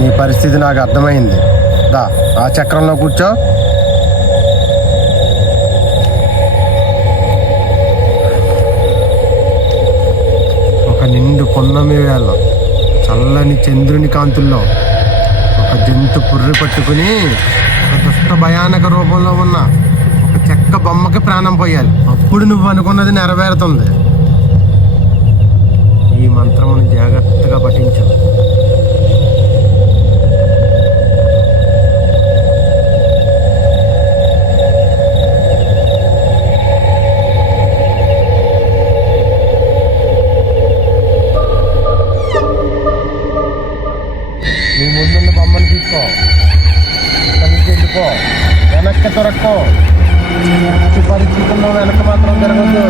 నీ పరిస్థితి నాకు అర్థమైంది. దా ఆ చక్రంలో కూర్చో. ఒక నిండు పొన్నమి వేళ చల్లని చంద్రుని కాంతుల్లో ఒక జంతు పుర్రి పట్టుకుని ఒక దుష్ట భయానక రూపంలో ఉన్న ఒక చెక్క బొమ్మకి ప్రాణం పోయాలి. అప్పుడు నువ్వు అనుకున్నది నెరవేరుతుంది. ఈ మంత్రమును జాగ్రత్తగా పఠించు. నీ ముందున్న బొమ్మను తీసుకో, ఇక్కడి నుంచి వెళ్ళిపో, వెనక్కి తొరక్కో. పరిస్థితుల్లో వెనక్కి మాత్రం జరగదు.